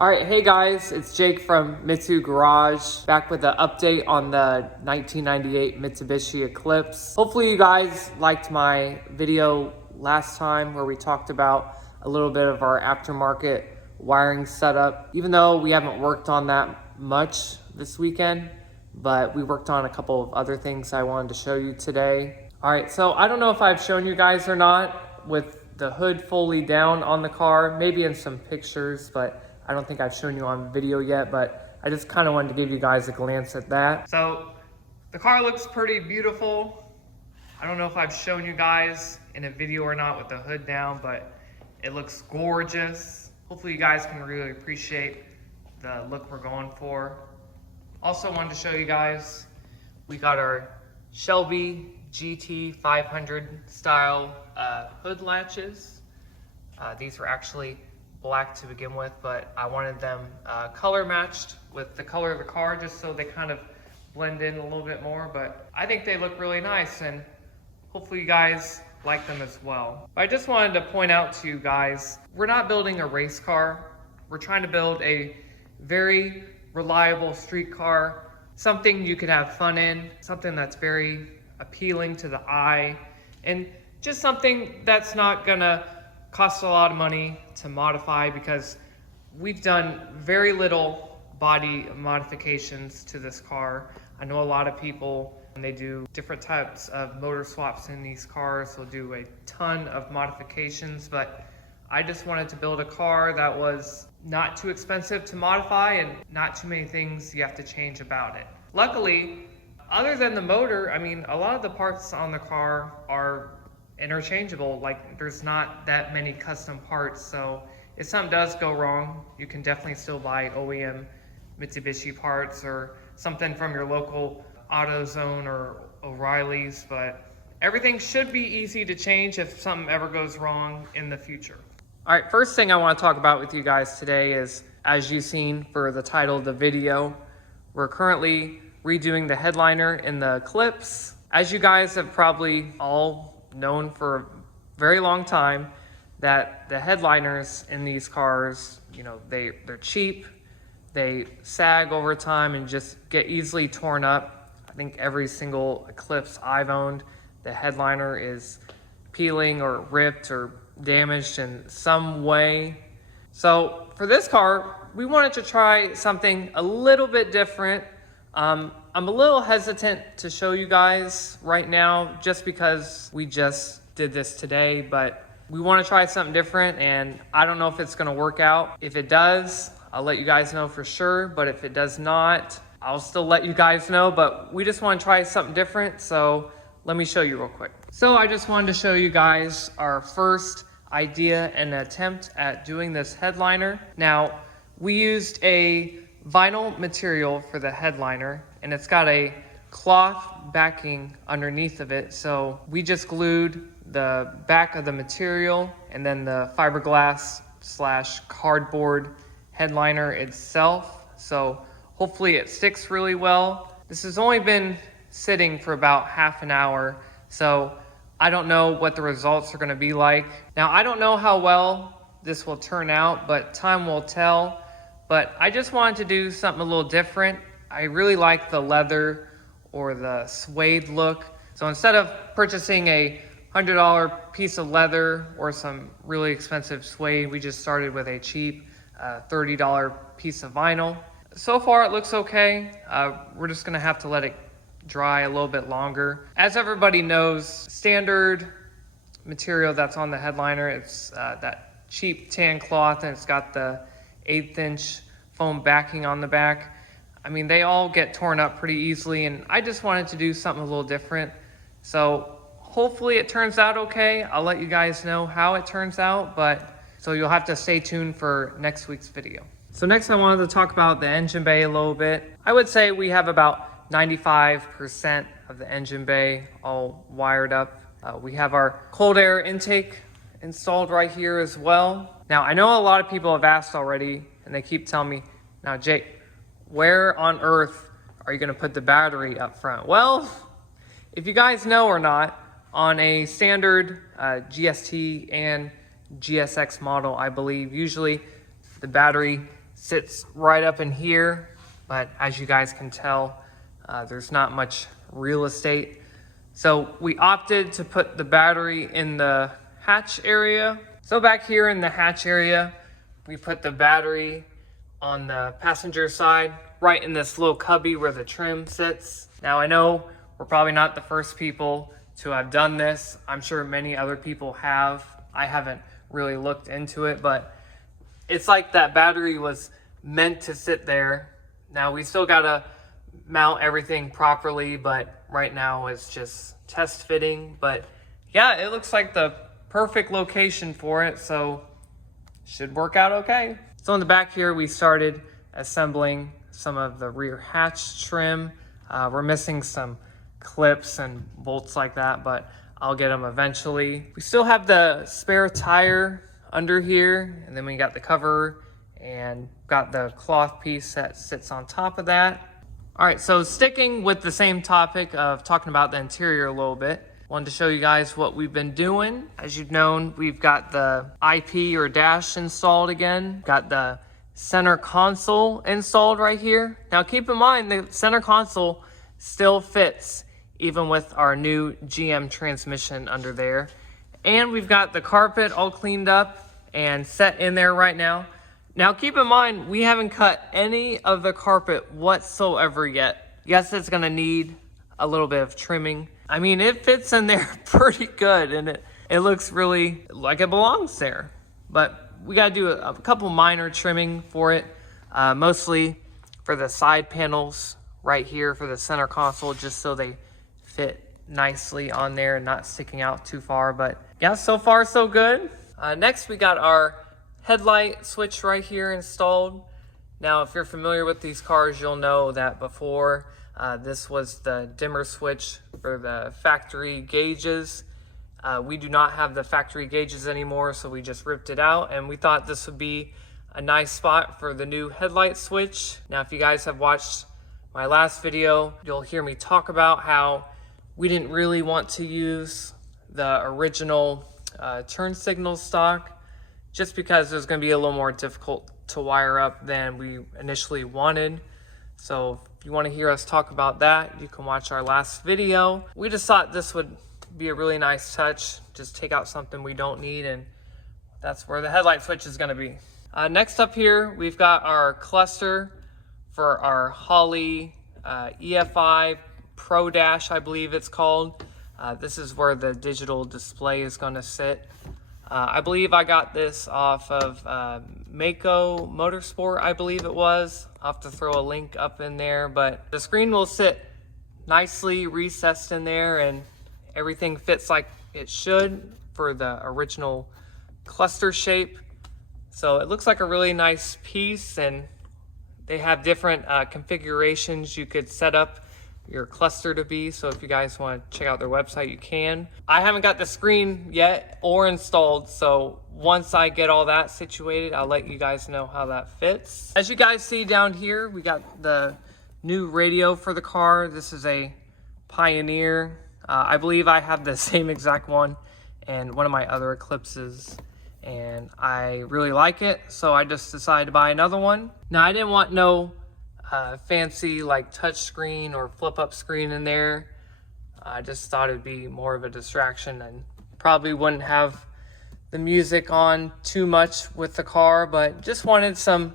All right, hey guys, it's Jake from Mitsu Garage, back with an update on the 1998 Mitsubishi Eclipse. Hopefully you guys liked my video last time where we talked about a little bit of our aftermarket wiring setup. Even though we haven't worked on that much this weekend, but we worked on a couple of other things I wanted to show you today. All right, so I don't know if I've shown you guys or not with the hood fully down on the car, maybe in some pictures, but I don't think I've shown you on video yet, but I just kind of wanted to give you guys a glance at that. So the car looks pretty beautiful. I don't know if I've shown you guys in a video or not with the hood down, but it looks gorgeous. Hopefully you guys can really appreciate the look we're going for. Also wanted to show you guys, we got our Shelby GT 500 style hood latches. These were actually black to begin with, but I wanted them color matched with the color of the car just so they kind of blend in a little bit more, but I think they look really nice and hopefully you guys like them as well. But I just wanted to point out to you guys, we're not building a race car. We're trying to build a very reliable street car, something you could have fun in, something that's very appealing to the eye, and just something that's not gonna cost a lot of money to modify, because we've done very little body modifications to this car. I know a lot of people, when they do different types of motor swaps in these cars, they'll do a ton of modifications, but I just wanted to build a car that was not too expensive to modify and not too many things you have to change about it. Luckily, other than the motor, I mean, a lot of the parts on the car are interchangeable. Like, there's not that many custom parts, so if something does go wrong, you can definitely still buy OEM Mitsubishi parts or something from your local AutoZone or O'Reilly's, but everything should be easy to change if something ever goes wrong in the future. All right, first thing I want to talk about with you guys today is, as you've seen for the title of the video, we're currently redoing the headliner in the Eclipse. As you guys have probably all known for a very long time, that the headliners in these cars, you know, they're cheap, they sag over time and just get easily torn up. I think every single Eclipse I've owned, the headliner is peeling or ripped or damaged in some way. So for this car, we wanted to try something a little bit different. I'm a little hesitant to show you guys right now just because we just did this today, but we want to try something different and I don't know if it's going to work out. If it does, I'll let you guys know for sure, but if it does not, I'll still let you guys know, but we just want to try something different, so let me show you real quick. So I just wanted to show you guys our first idea and attempt at doing this headliner. Now, we used a vinyl material for the headliner and it's got a cloth backing underneath of it, so we just glued the back of the material and then the fiberglass / cardboard headliner itself, so hopefully it sticks really well. This has only been sitting for about half an hour, so I don't know what the results are going to be like. Now, I don't know how well this will turn out, but time will tell. But I just wanted to do something a little different. I really like the leather or the suede look. So instead of purchasing a $100 piece of leather or some really expensive suede, we just started with a cheap $30 piece of vinyl. So far it looks okay. We're just gonna have to let it dry a little bit longer. As everybody knows, standard material that's on the headliner, it's that cheap tan cloth and it's got the 1/8 inch foam backing on the back. I mean, they all get torn up pretty easily and I just wanted to do something a little different. So hopefully it turns out okay. I'll let you guys know how it turns out, so you'll have to stay tuned for next week's video. So next I wanted to talk about the engine bay a little bit. I would say we have about 95% of the engine bay all wired up. We have our cold air intake installed right here as well. Now, I know a lot of people have asked already and they keep telling me, now Jake, where on earth are you gonna put the battery up front? Well, if you guys know or not, on a standard GST and GSX model, I believe, usually the battery sits right up in here, but as you guys can tell, there's not much real estate. So we opted to put the battery in the hatch area. So back here in the hatch area, we put the battery on the passenger side, right in this little cubby where the trim sits. Now I know we're probably not the first people to have done this. I'm sure many other people have. I haven't really looked into it, but it's like that battery was meant to sit there. Now we still gotta mount everything properly, but right now it's just test fitting. But yeah, it looks like the perfect location for it, so should work out okay. So in the back here, we started assembling some of the rear hatch trim. We're missing some clips and bolts like that, but I'll get them eventually. We still have the spare tire under here, and then we got the cover and got the cloth piece that sits on top of that. All right, so sticking with the same topic of talking about the interior a little bit, wanted to show you guys what we've been doing. As you've known, we've got the IP or dash installed again, got the center console installed right here. Now keep in mind, the center console still fits even with our new GM transmission under there. And we've got the carpet all cleaned up and set in there right now. Now keep in mind, we haven't cut any of the carpet whatsoever yet. Yes, it's gonna need a little bit of trimming. I mean, it fits in there pretty good, and it looks really like it belongs there. But we gotta do a couple minor trimming for it, mostly for the side panels right here for the center console, just so they fit nicely on there and not sticking out too far. But yeah, so far so good. Next, we got our headlight switch right here installed. Now, if you're familiar with these cars, you'll know that before this was the dimmer switch for the factory gauges. We do not have the factory gauges anymore, so we just ripped it out, and we thought this would be a nice spot for the new headlight switch. Now, if you guys have watched my last video, you'll hear me talk about how we didn't really want to use the original turn signal stock, just because it was going to be a little more difficult to wire up than we initially wanted. So if you want to hear us talk about that, you can watch our last video. We just thought this would be a really nice touch, just take out something we don't need, and that's where the headlight switch is going to be. Next up here, we've got our cluster for our Holley EFI Pro Dash, I believe it's called. This is where the digital display is going to sit. I believe I got this off of Mako Motorsport, I believe it was. I'll have to throw a link up in there, but the screen will sit nicely recessed in there, and everything fits like it should for the original cluster shape. So it looks like a really nice piece, and they have different configurations you could set up your cluster to be. So if you guys want to check out their website, you can. I haven't got the screen yet or installed, so once I get all that situated, I'll let you guys know how that fits. As you guys see down here, we got the new radio for the car. This is a Pioneer. I believe I have the same exact one and one of my other Eclipses, and I really like it, so I just decided to buy another one. Now, I didn't want no fancy like touch screen or flip up screen in there. I just thought it'd be more of a distraction and probably wouldn't have the music on too much with the car, but just wanted some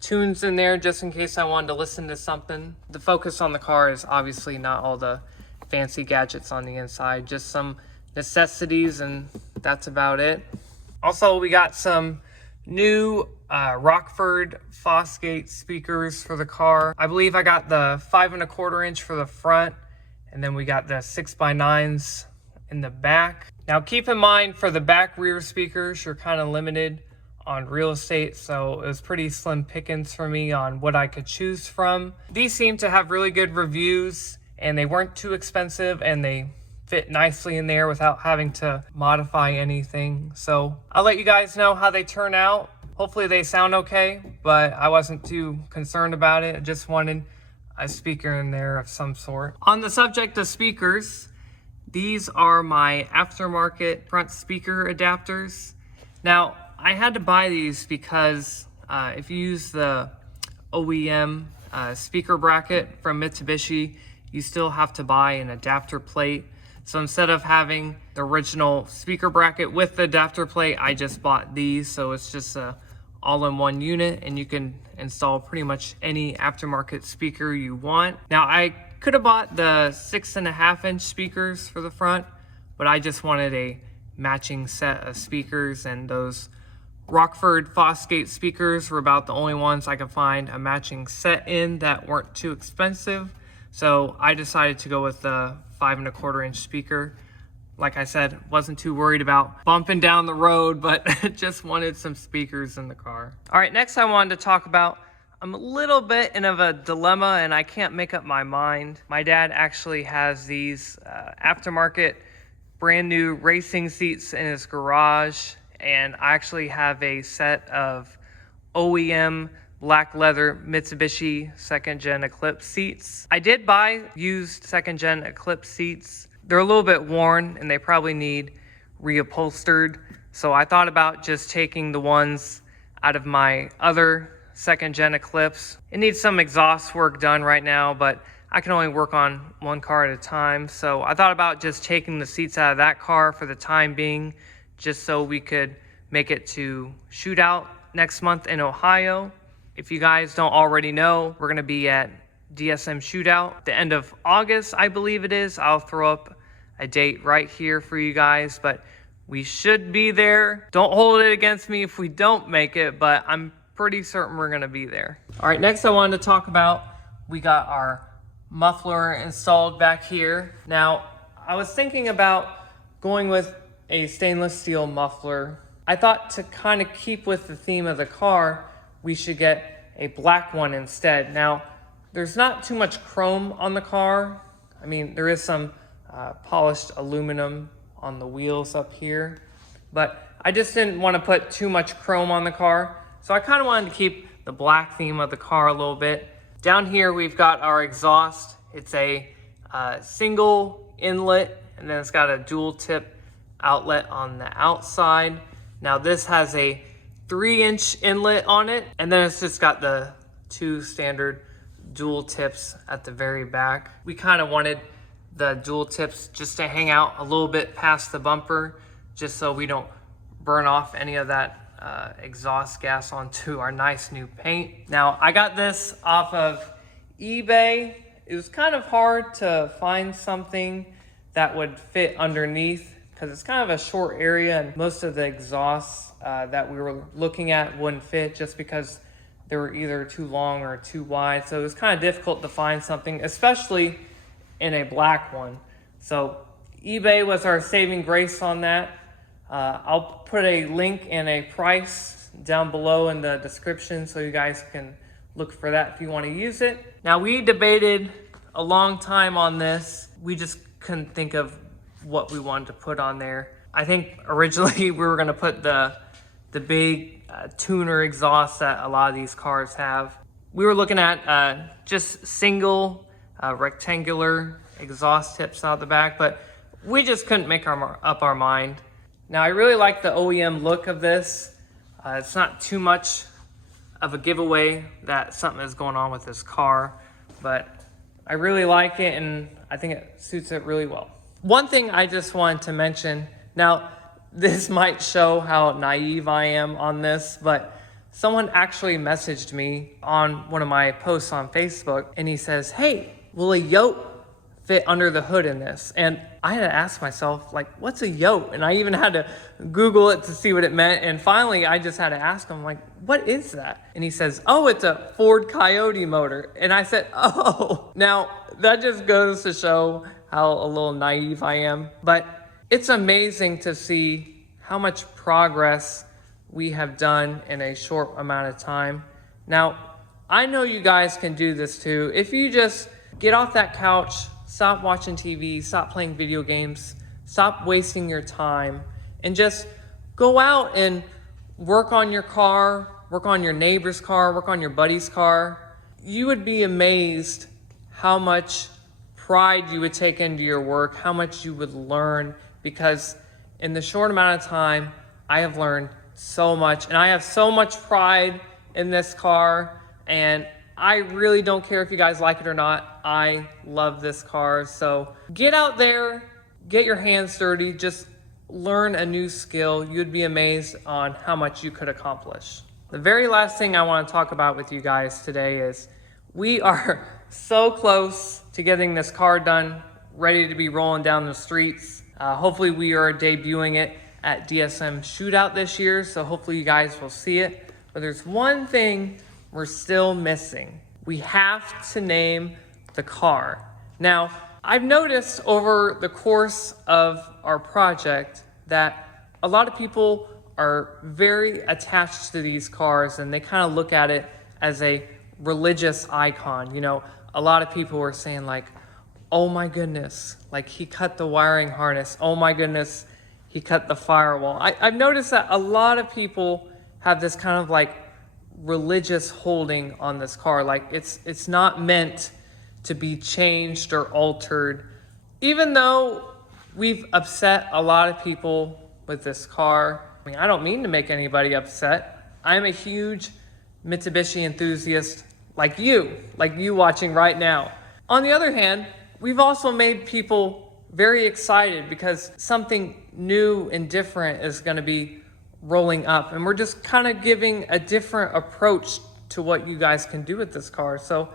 tunes in there just in case I wanted to listen to something. The focus on the car is obviously not all the fancy gadgets on the inside, just some necessities, and that's about it. Also, we got some new Rockford Fosgate speakers for the car. I believe I got the 5 1/4 inch for the front, and then we got the 6x9s in the back. Now keep in mind, for the back rear speakers, you're kind of limited on real estate, so it was pretty slim pickings for me on what I could choose from. These seem to have really good reviews, and they weren't too expensive, and they fit nicely in there without having to modify anything. So I'll let you guys know how they turn out. Hopefully they sound okay, but I wasn't too concerned about it. I just wanted a speaker in there of some sort. On the subject of speakers, these are my aftermarket front speaker adapters. Now, I had to buy these because if you use the OEM speaker bracket from Mitsubishi, you still have to buy an adapter plate. So instead of having the original speaker bracket with the adapter plate, I just bought these. So it's just a all-in-one unit, and you can install pretty much any aftermarket speaker you want. Now, I could have bought the 6.5-inch speakers for the front, but I just wanted a matching set of speakers, and those Rockford Fosgate speakers were about the only ones I could find a matching set in that weren't too expensive. So I decided to go with the 5.25-inch speaker. Like I said, wasn't too worried about bumping down the road, but just wanted some speakers in the car. All right, next I wanted to talk about, I'm a little bit in of a dilemma and I can't make up my mind. My dad actually has these aftermarket brand new racing seats in his garage, and I actually have a set of OEM black leather Mitsubishi 2nd Gen Eclipse seats. I did buy used 2nd Gen Eclipse seats. They're a little bit worn and they probably need reupholstered. So I thought about just taking the ones out of my other 2nd Gen Eclipse. It needs some exhaust work done right now, but I can only work on one car at a time. So I thought about just taking the seats out of that car for the time being, just so we could make it to Shootout next month in Ohio. If you guys don't already know, we're gonna be at DSM Shootout the end of August, I believe it is. I'll throw up a date right here for you guys, but we should be there. Don't hold it against me if we don't make it, but I'm pretty certain we're gonna be there. All right, next I wanted to talk about, we got our muffler installed back here. Now, I was thinking about going with a stainless steel muffler. I thought to kind of keep with the theme of the car, we should get a black one instead. Now, there's not too much chrome on the car. I mean, there is some polished aluminum on the wheels up here, but I just didn't want to put too much chrome on the car. So I kind of wanted to keep the black theme of the car a little bit. Down here, we've got our exhaust. It's a single inlet, and then it's got a dual tip outlet on the outside. Now this has a 3-inch inlet on it, and then it's just got the 2 standard dual tips at the very back. We kind of wanted the dual tips just to hang out a little bit past the bumper, just so we don't burn off any of that exhaust gas onto our nice new paint. Now, I got this off of eBay. It was kind of hard to find something that would fit underneath because it's kind of a short area, and most of the exhausts that we were looking at wouldn't fit just because they were either too long or too wide. So it was kind of difficult to find something, especially in a black one. So eBay was our saving grace on that. I'll put a link and a price down below in the description so you guys can look for that if you want to use it. Now, we debated a long time on this. We just couldn't think of what we wanted to put on there. I think originally we were going to put the big tuner exhaust that a lot of these cars have. We were looking at just single rectangular exhaust tips out the back, but we just couldn't make up our mind. Now, I really like the OEM look of this. It's not too much of a giveaway that something is going on with this car, but I really like it, and I think it suits it really well. One thing I just wanted to mention, now this might show how naive I am on this, but someone actually messaged me on one of my posts on Facebook, and he says, "Hey, will a yoke fit under the hood in this?" And I had to ask myself, like, what's a yoke? And I even had to Google it to see what it meant. And finally, I just had to ask him, like, what is that? And he says, "Oh, it's a Ford Coyote motor." And I said, "Oh." Now, that just goes to show how a little naive I am. But it's amazing to see how much progress we have done in a short amount of time. Now, I know you guys can do this too. If you just get off that couch, stop watching TV, stop playing video games, stop wasting your time, and just go out and work on your car, work on your neighbor's car, work on your buddy's car. You would be amazed how much pride you would take into your work, how much you would learn, because in the short amount of time, I have learned so much, and I have so much pride in this car, and I really don't care if you guys like it or not. I love this car. So get out there, get your hands dirty, just learn a new skill. You'd be amazed on how much you could accomplish. The very last thing I want to talk about with you guys today is we are so close to getting this car done, ready to be rolling down the streets. Hopefully we are debuting it at DSM Shootout this year, so hopefully you guys will see it. But there's one thing we're still missing. We have to name the car. Now, I've noticed over the course of our project that a lot of people are very attached to these cars, and they kind of look at it as a religious icon. You know, a lot of people were saying like, oh my goodness, like he cut the wiring harness. Oh my goodness, he cut the firewall. I've noticed that a lot of people have this kind of like religious holding on this car. Like it's not meant to be changed or altered. Even though we've upset a lot of people with this car, I mean, I don't mean to make anybody upset. I'm a huge Mitsubishi enthusiast like you watching right now. On the other hand, we've also made people very excited because something new and different is going to be rolling up, and we're just kind of giving a different approach to what you guys can do with this car. So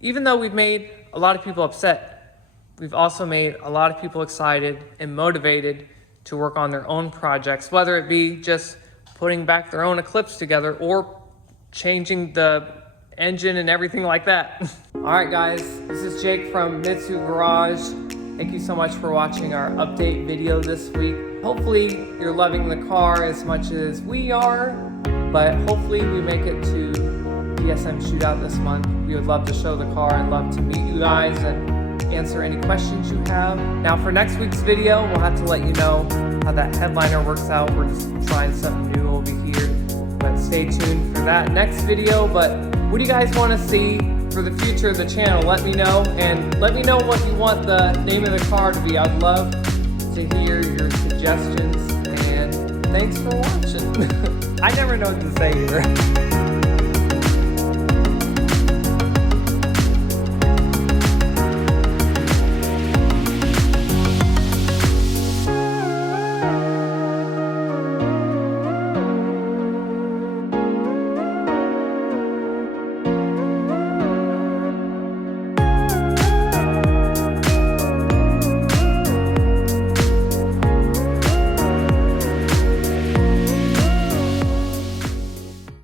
even though we've made a lot of people upset, we've also made a lot of people excited and motivated to work on their own projects, whether it be just putting back their own Eclipse together or changing the engine and everything like that. All right, guys, this is Jake from Mitsu Garage. Thank you so much for watching our update video this week. Hopefully you're loving the car as much as we are, but hopefully we make it to DSM Shootout this month. We would love to show the car and love to meet you guys and answer any questions you have. Now for next week's video, we'll have to let you know how that headliner works out. We're just trying something new over here, but stay tuned for that next video. But what do you guys want to see for the future of the channel? Let me know, and let me know what you want the name of the car to be. I'd love to hear your suggestions, and thanks for watching. I never know what to say either.